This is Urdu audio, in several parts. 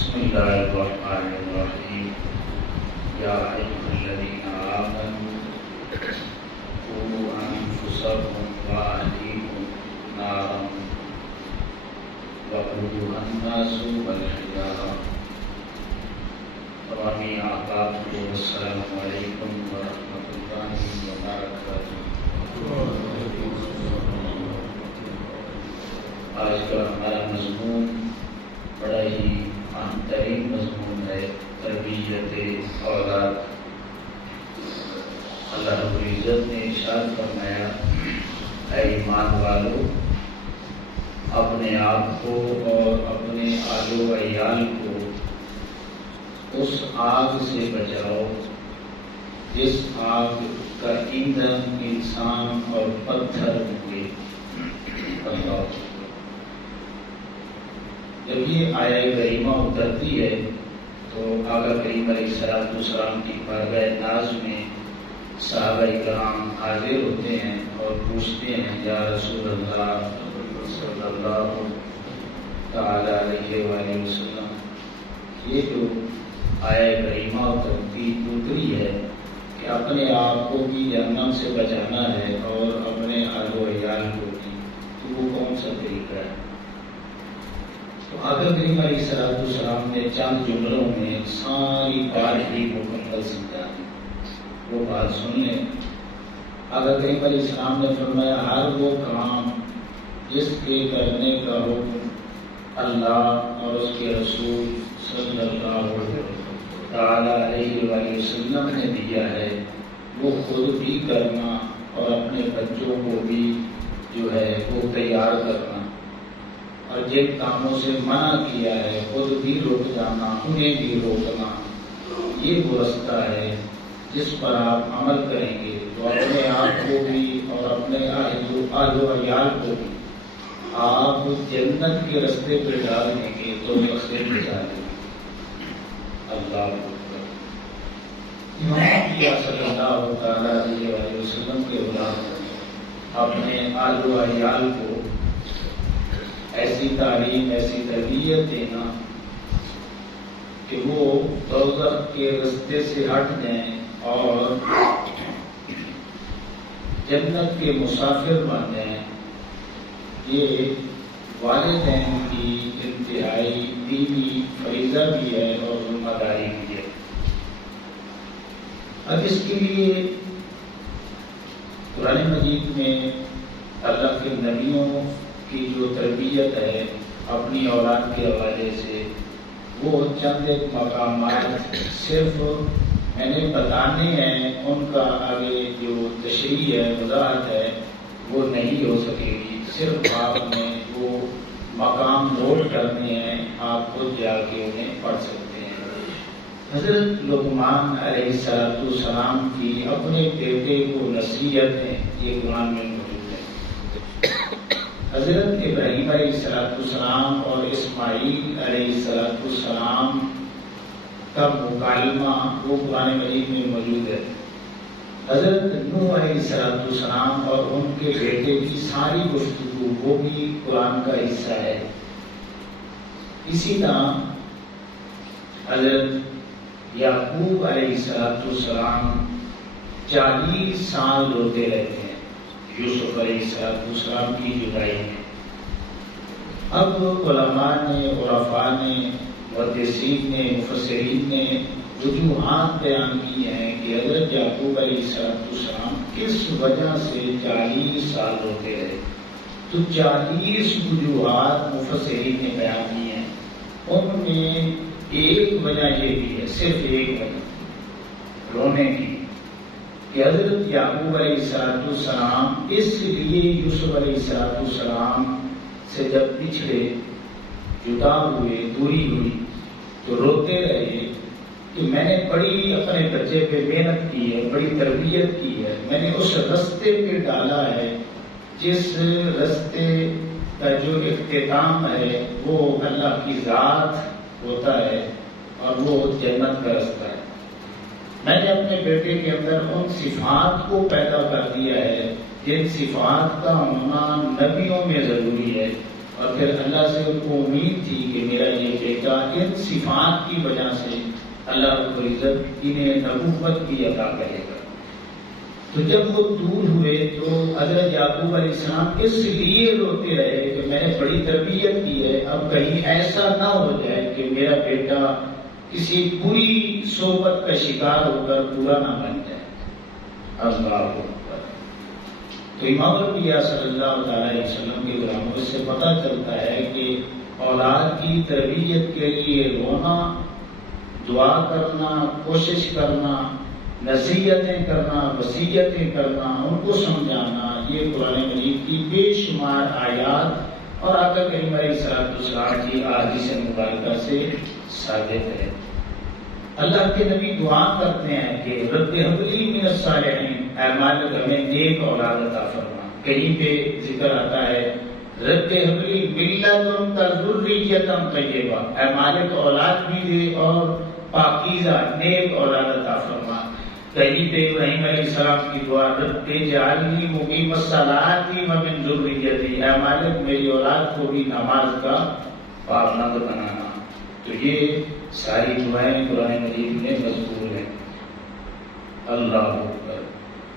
بسم الله الرحمن الرحيم يا أيها الذين آمنوا قوا أنفسكم وأهليكم نارا وقودها الناس والحجارة رحمي آباءكم والسلام عليكم ورحمة الله وبركاته. آج کا ہمارا مضمون بڑا ہی اہم ترین مضمون ہے، تربیت اولاد۔ اللہ رب العزت نے ارشاد فرمایا، اے ایمان والو، اپنے آپ کو اور اپنے آل و عیال کو اس آگ سے بچاؤ جس آگ کا ایندھن انسان اور پتھر ہوئے۔ اللہ، جب یہ آیہ کریمہ اترتی ہے تو آقا کریم علیہ السلام کی بارگاہ ناز میں صحابہ کرام حاضر ہوتے ہیں اور پوچھتے ہیں، یا رسول اللہ صلی اللہ تعالی علیہ وآلہ وسلم، یہ جو آیہ کریمہ اتری ہے کہ اپنے آپ کو بھی جہنم سے بچانا ہے اور اپنے آل و عیال کو بھی، تو وہ کون سا طریقہ ہے؟ تو آقا کریم علیہ السلام نے چند جملوں میں ساری بات ہی مکمل سمجھا دی۔ وہ بات سن لیں۔ آقا کریم علیہ السلام نے فرمایا، ہر وہ کام جس کے کرنے کا حکم اللہ اور اس کے رسول صلی اللہ تعالی علیہ وآلہ وسلم نے دیا ہے، وہ خود بھی کرنا اور اپنے بچوں کو بھی جو ہے وہ تیار کرنا، اور جن کاموں سے منع کیا ہے خود بھی رک جانا، انہیں بھی روکنا، یہ وہ رستہ ہے جس پر آپ عمل کریں گے تو اپنے آپ کو بھی اور اپنے آل و عیال کو بھی آپ جنت کے رستے پہ ڈال دیں گے، تو سے بچا دیں گے۔ اللہ اکبر۔ صلی اللہ تعالیٰ علیہ وآلہ وسلم کے اولاد اپنے آل و عیال کو ایسی تعلیم، ایسی تربیت دینا کہ وہ دوزخ کے رستے سے ہٹ جائیں اور جنت کے مسافر بن جائیں، یہ والدین کی انتہائی دینی فریضہ بھی ہے اور ذمہ داری بھی ہے۔ اب اس کے لیے قرآن مجید میں اللہ کے نبیوں کی جو تربیت ہے اپنی اولاد کے حوالے سے، وہ چند ایک مقامات صرف میں نے بتانے ہیں، ان کا آگے جو تشریح ہے، وضاحت ہے، وہ نہیں ہو سکے گی۔ صرف آپ نے وہ مقام نوٹ کرنے ہیں، آپ خود جا کے انہیں پڑھ سکتے ہیں۔ حضرت لقمان علیہ السلام کی اپنے بیٹے کو نصیحت ہے، یہ قرآن میں موجود ہے۔ حضرت ابراہیم علیہ السلام اور اسماعیل علیہ السلام کا مکالمہ وہ قرآن مجید میں موجود ہے۔ حضرت نوح علیہ السلام اور ان کے بیٹے کی ساری گفتگو وہ بھی قرآن کا حصہ ہے۔ اسی طرح حضرت یعقوب علیہ السلام 40 سال روتے رہتے ہیں یوسف علیہ السلام کی جدائی میں۔ اب علماء نے، عرفاء نے، محدثین نے، مفسرین نے وجوہات بیان کی ہیں کہ حضرت یعقوب علیہ السلام کس وجہ سے 40 سال روتے رہے، تو 40 وجوہات مفسرین نے بیان کی ہیں۔ ان میں ایک وجہ یہ بھی ہے، صرف ایک وجہ رونے کی، کہ حضرت یعقوب علیہ السلام اس لیے یوسف علیہ السلام سے جب پچھڑے، جدا ہوئے، دوری ہوئی، تو روتے رہے کہ میں نے بڑی اپنے بچے پہ محنت کی ہے، بڑی تربیت کی ہے، میں نے اس رستے پہ ڈالا ہے جس رستے کا جو اختتام ہے وہ اللہ کی ذات ہوتا ہے اور وہ جنت کا رستہ ہے۔ میں نے اپنے بیٹے کے اندر ان صفات کو پیدا کر دیا ہے جن صفات کا ہونا نبیوں میں ضروری ہے، اور پھر اللہ سے ان کو امید تھی کہ میرا یہ بیٹا ان صفات کی وجہ سے اللہ رب العزت انہیں نبوت کی عطا کرے گا۔ تو جب وہ دور ہوئے تو حضرت یعقوب علیہ السلام اس لیے روتے رہے کہ میں نے بڑی تربیت کی ہے، اب کہیں ایسا نہ ہو جائے کہ میرا بیٹا کسی بری صحبت کا شکار ہو کر برا نہ بن جائے۔ اللہ اکبر۔ تو امام الانبیاء صلی اللہ علیہ وسلم کے غلاموں سے پتہ چلتا ہے کہ اولاد کی تربیت کے لیے رونا، دعا کرنا، کوشش کرنا، نصیحتیں کرنا، وصیتیں کرنا، ان کو سمجھانا، یہ قرآن مجید کی بے شمار آیات اور آقا کریم علیہ السلام کی احادیث مبارکہ سے ثابت ہے۔ اللہ کے نبی دعا کرتے ہیں کہ رب ہب لی من الصالحین، اے مالک ہمیں نیک اولاد عطا فرما۔ کہیں پہ ذکر آتا ہے رب ہب لی من لدنک ذریۃ طیبہ، اے مالک اولاد بھی دے اور پاکیزہ نیک اولاد عطا فرما۔ کہیں پہ ابراہیم علیہ السلام کی دعا رب اجعلنی مقیم الصلاۃ ومن ذریتی، اے مالک میری اولاد کو بھی نماز کا پابند بنانا۔ تو یہ ساری دعائیں قرآن مجید میں مذکور ہیں۔ اللہ اکبر۔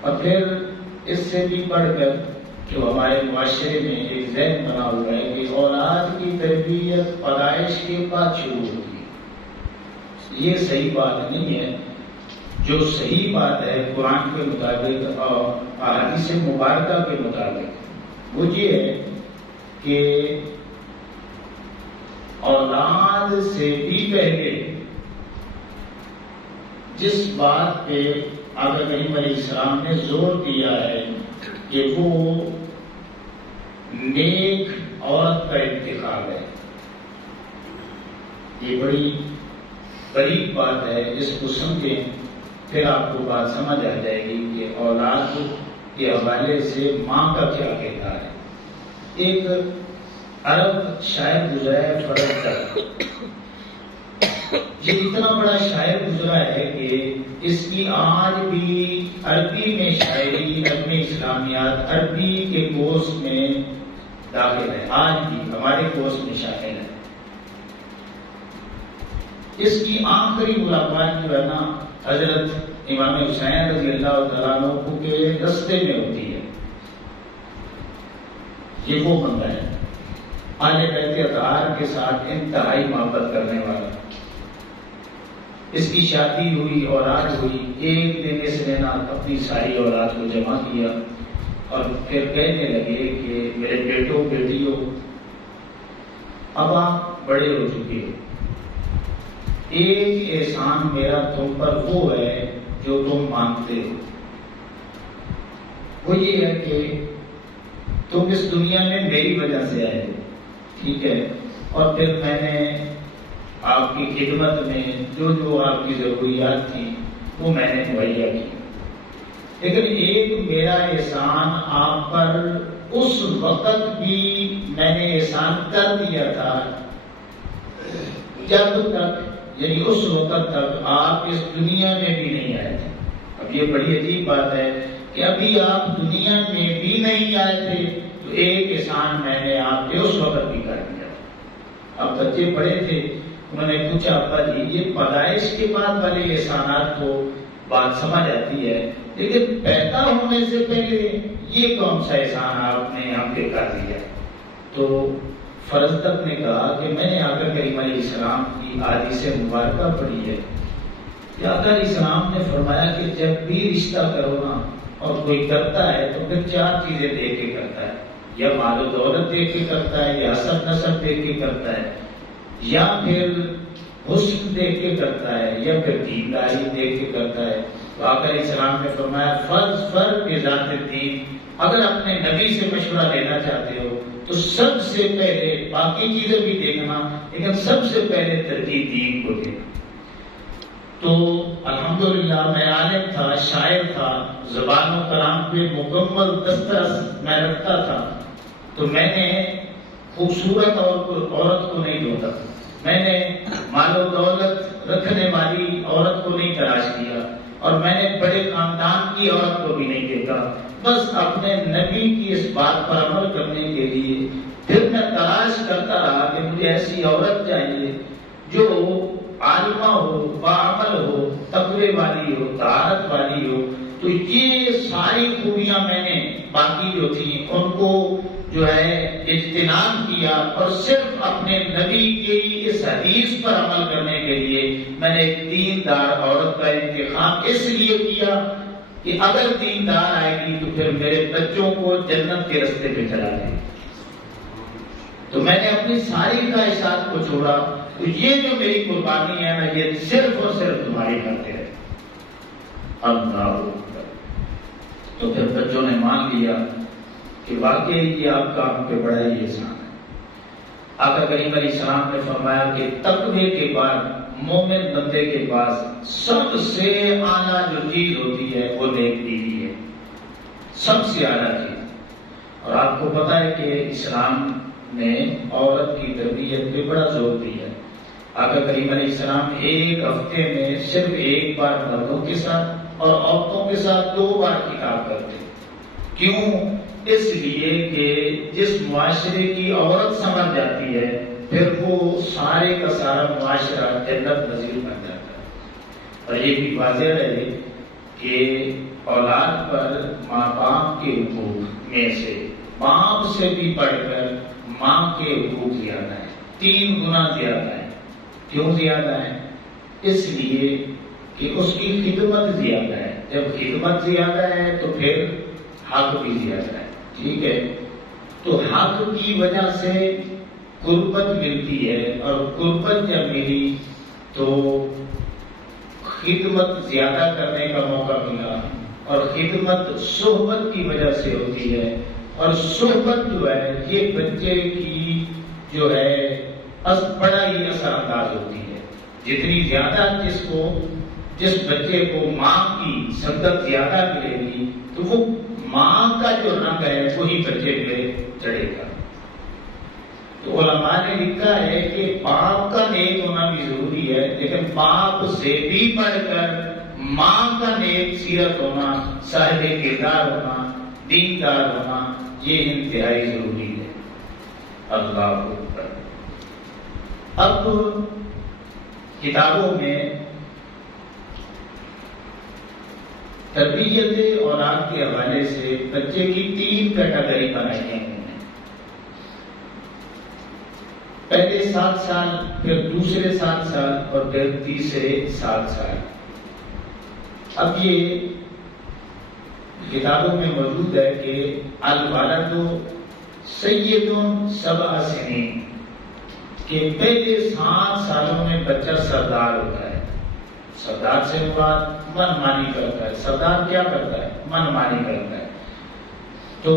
اور پھر اس سے بھی بڑھ کر جو ہمارے معاشرے میں ایک ذہن بنا ہوا ہے کہ اولاد کی تربیت پیدائش کے بعد شروع ہوتی ہے، یہ صحیح بات نہیں ہے۔ جو صحیح بات ہے قرآن کے مطابق اور احادیث مبارکہ کے مطابق وہ یہ ہے کہ اولاد سے بھی پہلے جس بات پہ آقا کریم علیہ السلام نے زور دیا ہے کہ وہ نیک عورت کا انتخاب ہے، یہ بڑی قریب بات ہے، اس کو سمجھیں پھر آپ کو بات سمجھ آ جائے گی کہ اولاد کے حوالے سے ماں کا کیا کہتا ہے۔ ایک عرب شاعر گزرا ہے فرزدق، یہ اتنا بڑا شاعر گزرا ہے کہ اس کی آج بھی عربی میں شاعری، علم اسلامیات عربی کے کورس میں داخل ہے، آج بھی ہمارے کورس میں شامل ہے۔ اس کی آخری ملاقات جو ہے نا حضرت امام حسین رضی اللہ تعالیٰ عنہ کے رستے میں ہوتی ہے۔ یہ وہ بندہ ہے اہل بیت اطہار کے ساتھ انتہائی محبت کرنے والا۔ اس کی شادی ہوئی، اولاد ہوئی، ایک دن اس نے نا اپنی ساری اولاد کو جمع کیا اور پھر کہنے لگے کہ میرے بیٹوں بیٹیوں، اب آپ بڑے ہو چکے ہو، ایک احسان میرا تم پر وہ ہے جو تم مانگتے ہو، وہ یہ ہے کہ تم اس دنیا میں میری وجہ سے آئے، ٹھیک ہے، اور پھر میں نے آپ کی خدمت میں جو جو آپ کی ضروریات تھیں وہ میں نے مہیا کی، لیکن ایک میرا احسان آپ پر اس وقت بھی میں نے احسان کر دیا تھا جب تک، یعنی اس وقت تک آپ اس دنیا میں بھی نہیں آئے تھے۔ اب یہ بڑی عجیب بات ہے کہ ابھی آپ دنیا میں بھی نہیں آئے تھے تو ایک احسان میں نے آپ کے اس وقت بھی کر دیا۔ اب بچے بڑے تھے، انہوں نے پوچھا ابا جی یہ پیدائش کے بعد والے احسانات کو بات سمجھ آتی ہے، لیکن پیدا ہونے سے پہلے یہ کون سا احسان آپ نے ہم پہ کر دیا؟ تو فرزدق نے کہا کہ میں نے آقا کریم علیہ السلام کی احادیث مبارکہ پڑھی ہے کہ آقا علیہ السلام نے فرمایا کہ جب بھی رشتہ کرو نا اور کوئی کرتا ہے تو پھر چار چیزیں دیکھ کے کرتا ہے، یا مال و دولت دیکھ کے کرتا ہے، یا حسب نسب دیکھ کے کرتا ہے، یا پھر حسن دیکھ کے کرتا ہے، یا پھر دینداری دیکھ کے کرتا ہے۔ تو آقا علیہ السلام نے فرمایا فرض بذات الدین، اگر اپنے نبی سے مشورہ لینا چاہتے ہو تو سب سے پہلے باقی چیزیں بھی دیکھنا، لیکن سب سے پہلے ترتیب دین کو دیکھنا۔ تو الحمدللہ میں عالم تھا، شاعر تھا، زبان و کلام پہ مکمل دسترس میں رکھتا تھا، تو میں نے خوبصورت عورت کو نہیں ڈھونڈا، میں نے مال و دولت رکھنے والی عورت کو نہیں تلاش کیا، اور میں نے بڑے خاندان کی عورت کو بھی نہیں دیکھا، بس اپنے نبی کی اس بات پر عمل کرنے کے لیے پھر میں تلاش کرتا رہا کہ مجھے ایسی عورت چاہیے جو عالمہ ہو، باعمل ہو، تقوی والی ہو، طہارت والی ہو۔ تو یہ ساری خوبیاں میں نے باقی جو تھیں ان کو جو ہے اجتناب کیا، اور صرف اپنے نبی کی اس حدیث پر عمل کرنے کے لیے میں نے ایک دیندار عورت کا انتخاب اس لیے کیا کہ اگر دیندار آئے گی تو پھر میرے بچوں کو جنت کے راستے پہ چلا دے گی۔ تو میں نے اپنی ساری خواہشات کو چھوڑا، تو یہ جو میری قربانی ہے نا، یہ صرف اور صرف تمہاری خاطر ہے۔ اللہ اکبر۔ تو پھر بچوں نے مان لیا کہ واقعی یہ آپ کا ہم پہ بڑا ہی احسان ہے۔ آقا کریم علیہ السلام نے فرمایا کہ تقوی کے بعد مومن بندے کے پاس سب سے اعلیٰ جو چیز ہوتی ہے وہ نیک بیوی ہے، سب سے اعلیٰ چیز۔ اور آپ کو پتا ہے کہ اسلام نے عورت کی تربیت پہ بڑا زور دیا ہے۔ آقا کریم علیہ السلام ایک ہفتے میں صرف ایک بار مردوں کے ساتھ اور عورتوں کے ساتھ 2 بار خطاب کرتے۔ کیوں؟ اس لیے کہ جس معاشرے کی عورت سمجھ جاتی ہے پھر وہ سارے کا سارا معاشرہ جنت نظیر بن جاتا ہے۔ اور یہ بھی واضح ہے کہ اولاد پر ماں باپ کے حقوق میں سے باپ سے بھی بڑھ کر ماں کے حقوق زیادہ ہیں، 3 گنا زیادہ ہیں۔ کیوں زیادہ ہیں؟ اس لیے کہ اس کی خدمت زیادہ ہے۔ جب خدمت زیادہ ہے تو پھر حق بھی زیادہ ہے، ٹھیک ہے؟ تو حق کی وجہ سے قربت ملتی ہے، اور قربت جب ملی تو خدمت زیادہ کرنے کا موقع ملا، اور خدمت صحبت کی وجہ سے ہوتی ہے، اور صحبت جو ہے یہ بچے کی جو ہے بڑا ہی اثر انداز ہوتی ہے۔ جتنی زیادہ جس بچے کو ماں کی صحبت زیادہ ملے گی تو وہ ماں کا جو رنگ ہے وہی بچے پہ چڑھے گا۔ تو علماء نے لکھا ہے کہ باپ کا نیک ہونا بھی ضروری ہے، لیکن باپ سے بھی بڑھ کر ماں کا نیک سیرت ہونا، صاحب کردار ہونا، دیندار ہونا، یہ انتہائی ضروری ہے۔ اللہ اکبر۔ اب کتابوں میں تربیت اولاد کے حوالے سے بچے کی 3 کیٹیگری بنائی گئی ہیں۔ پہلے 7 سال، پھر دوسرے 7 سال، اور پھر تیسرے 7 سال۔ اب یہ کتابوں میں موجود ہے کہ الولد سید 7 سنین، کہ پہلے 7 سالوں میں بچہ سردار ہوتا ہے۔ سردار سے مراد من مانی کرتا ہے۔ سردار کیا کرتا ہے؟ من مانی کرتا ہے۔ تو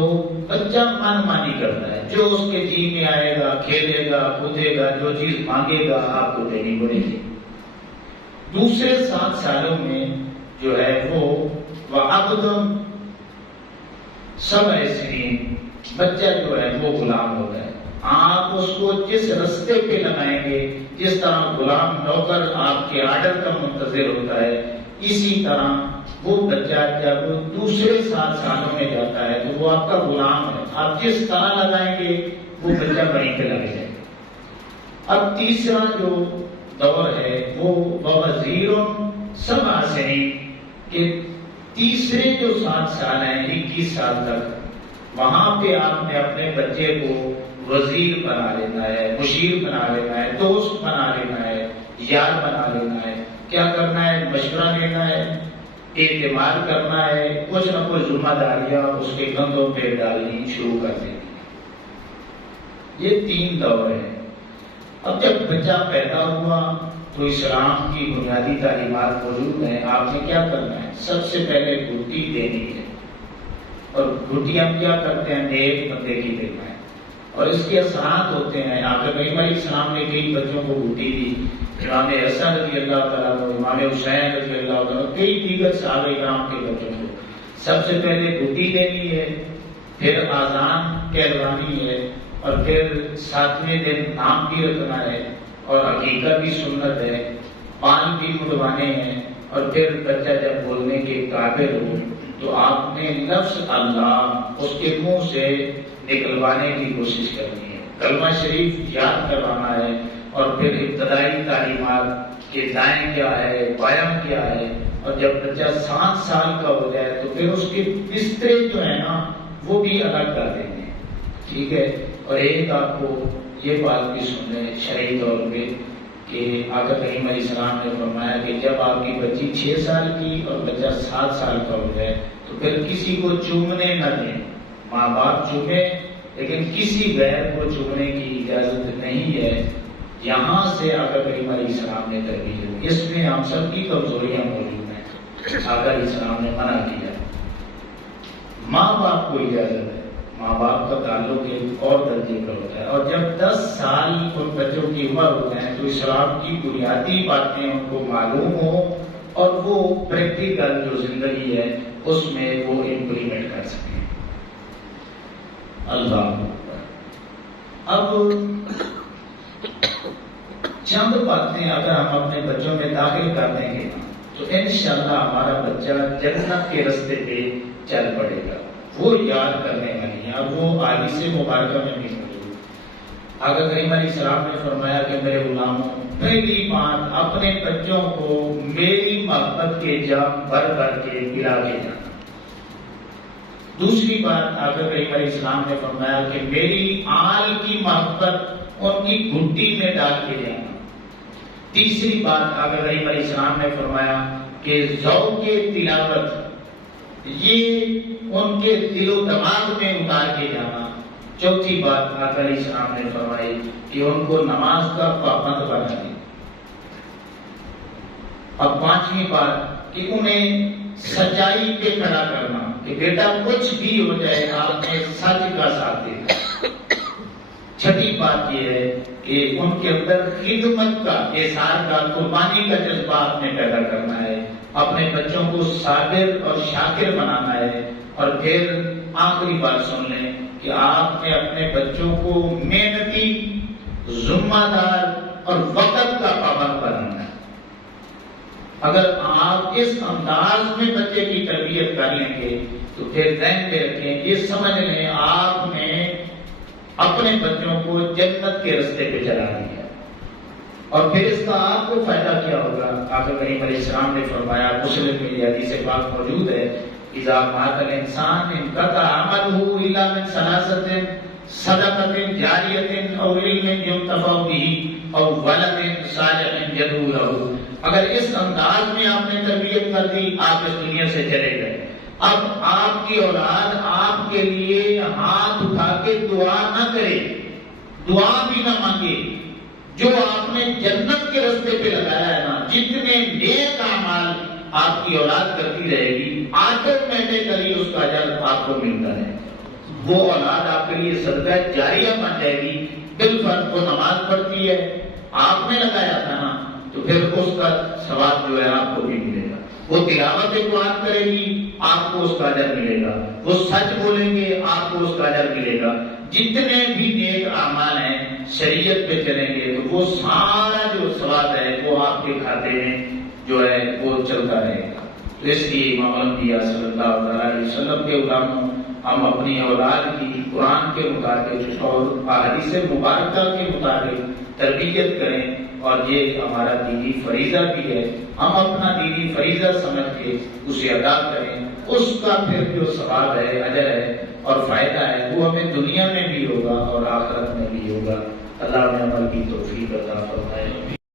بچہ من مانی کرتا ہے، جو اس کے جی میں آئے گا، کھیلے گا، کودے گا، جو چیز مانگے گا آپ کو دینی پڑے گی۔ دوسرے 7 سالوں میں جو ہے وہ وعبد 7 سنین، بچہ جو ہے وہ غلام ہوتا ہے۔ آپ اس کو جس رستے پہ لگائیں گے، جس طرح غلام نوکر آپ کے آرڈر کا منتظر ہوتا ہے، اسی طرح وہ بچہ جب دوسرے 7 سالوں میں جاتا ہے تو وہ آپ کا غلام ہے۔ آپ جس طرح لگائیں گے وہ بچہ وہیں پہ لگے جائے گا۔ اب تیسرا جو دور ہے وہ وزیر 7 سنین، کہ تیسرے جو 7 سال ہیں 21 سال تک، وہاں پہ آپ نے اپنے بچے کو وزیر بنا لینا ہے، مشیر بنا لینا ہے، دوست بنا لینا ہے، یار بنا لینا ہے۔ کیا کرنا ہے؟ مشورہ لینا ہے، اعتماد کرنا ہے، کچھ نہ کچھ ذمہ داریاں اس کے کندھوں پہ ڈالنی شروع کر دینی۔ یہ 3 دور ہیں۔ اب جب بچہ پیدا ہوا تو اسلام کی بنیادی تعلیمات موجود ہیں۔ آپ نے کیا کرنا ہے؟ سب سے پہلے گھٹی دینی ہے، اور گھٹی ہم کیا کرتے ہیں؟ نیک بندے کی دینا ہے، اور اس کے اثرات ہوتے ہیں۔ آقا کریم علیہ السلام نے کئی بچوں کو گھٹی دی، امام حسن رضی اللہ تعالیٰ عنہ، امام حسین رضی اللہ تعالیٰ عنہ، کئی دیگر صحابہ کرام کے بچوں کو سب سے پہلے گھٹی دینی ہے، پھر آذان کہلوانی ہے، اور پھر 7ویں دن نام بھی رکھنا ہے، اور عقیقہ بھی سنت ہے، پان بھی مڑوانے ہیں، اور پھر بچہ جب بولنے کے قابل ہو تو آپ نے لفظ اللہ اس کے منہ سے نکلوانے کی کوشش کرنی ہے، کلمہ شریف یاد کروانا ہے، اور پھر ابتدائی تعلیمات کہ دائیں کیا ہے، بایاں کیا ہے، اور جب بچہ 7 سال کا ہو جائے تو پھر اس کے بسترے جو ہے نا وہ بھی الگ کر دیں گے، ٹھیک ہے۔ اور ایک آپ کو یہ بات بھی سن لیں شرعی طور پہ کہ آقا کریم علیہ السلام نے فرمایا کہ جب آپ کی بچی 6 سال کی اور بچہ 7 سال کا ہو جائے تو پھر کسی کو چومنے نہ دیں، ماں باپ چومے لیکن کسی غیر کو چومنے کی اجازت نہیں ہے۔ یہاں سے آقا کریم علیہ السلام نے تربیت دی، اس میں ہم سب کی کمزوریاں موجود ہیں، آقا علیہ السلام نے منع کیا۔ ماں باپ کو اجازت ہے، ماں باپ کا تعلق ایک اور درجے کا ہوتا ہے، اور جب 10 سال ان بچوں کی عمر ہوتے ہیں تو اسلام کی بنیادی باتیں ان کو معلوم ہو اور وہ پریکٹیکل جو زندگی ہے اس میں وہ امپلیمنٹ کر سکیں۔ اللہ اب چند باتیں اگر ہم اپنے بچوں میں داخل کر دیں گے تو انشاءاللہ ہمارا بچہ جنت کے راستے پہ چل پڑے گا، وہ یاد کرنے والی ہیں، اور وہ حدیث مبارکہ میں بھی موجود۔ آقا کریم علیہ السلام نے فرمایا کہ میرے غلاموں، پہلی بات اپنے بچوں کو میری محبت کے جام بھر بھر کے پلا کے جانا۔ دوسری بات آقا کریم علیہ السلام نے فرمایا کہ میری آل کی محبت ان کی گھٹی میں ڈال کے جانا۔ تیسری بات آقا کریم علیہ السلام نے فرمایا کہ ذوق تلاوت یہ ان کے دل و دماغ میں اتار کے جانا۔ چوتھی بات آقا علیہ السلام نے فرمائی کہ ان کو نماز کا پابند بنا دیں۔ اب پانچویں بات کہ انہیں سچائی پہ کھڑا کرنا کہ بیٹا کچھ بھی ہو جائے آپ نے سچ کا ساتھ دینا۔ چھٹی بات یہ ہے کہ ان کے اندر خدمت کا، احسان کا، قربانی کا جذبہ آپ نے پیدا کرنا ہے، اپنے بچوں کو صابر اور شاکر بنانا ہے۔ اور پھر آخری بات سن لیں کہ آپ نے اپنے بچوں کو محنتی، ذمہ دار اور وقت کا پابند بنانا ہے۔ اگر آپ اس انداز میں بچے کی تربیت کر لیں گے تو پھر ذہن میں رکھیں، یہ سمجھ لیں آپ نے اپنے بچوں کو جنت کے راستے پہ چلا دیا۔ اور پھر اس کا آپ کو فائدہ کیا ہوگا؟ آقا کریم علیہ السلام نے فرمایا، مسلم میں یہ حدیث پاک موجود ہے، اذا مات الانسان انقطع عمله الا من ثلاثۃ صدقۃ جاریۃ او علم ينتفع به او ولد صالح يدعو له۔ اگر اس انداز میں آپ نے تربیت کر دی، آپ اس دنیا سے چلے گئے۔ اب آپ کی اولاد آپ کے لیے ہاتھ اٹھا کے دعا نہ کرے، دعا بھی نہ مانگے، جو آپ نے جنت کے راستے پہ لگایا ہے نا، جتنے نیک اعمال آپ کی اولاد کرتی رہے گی، آٹومیٹکلی اس کا اجر آپ کو ملتا ہے۔ وہ اولاد آپ کے لیے صدقہ جاریہ بن جائے گی۔ بالفرض وہ نماز پڑھتی ہے، آپ نے لگایا تھا نا، تو پھر اس کا ثواب جو ہے آپ کو بھی ملے گا۔ وہ تلاوت قرآن کرے گی، آپ کو اس کا اجر ملے گا۔ وہ سچ بولیں گے، آپ کو اس کا اجر ملے گا۔ جتنے بھی نیک اعمال ہیں شریعت پہ چلیں گے تو وہ سارا جو ثواب ہے وہ آپ کے کھاتے میں جو ہے وہ چلتا رہے گا۔ تو اس لیے امام الانبیاء صلی اللہ علیہ وسلم کے غلاموں، ہم اپنی اولاد کی قرآن کے مطابق اور احادیث مبارکہ کے مطابق تربیت کریں، اور یہ ہمارا دینی فریضہ بھی ہے۔ ہم اپنا دینی فریضہ سمجھ کے اسے ادا کریں، اس کا پھر جو ثواب ہے، اجر ہے اور فائدہ ہے وہ ہمیں دنیا میں بھی ہوگا اور آخرت میں بھی ہوگا۔ اللہ نے عمل کی توفیق عطا فرمائے۔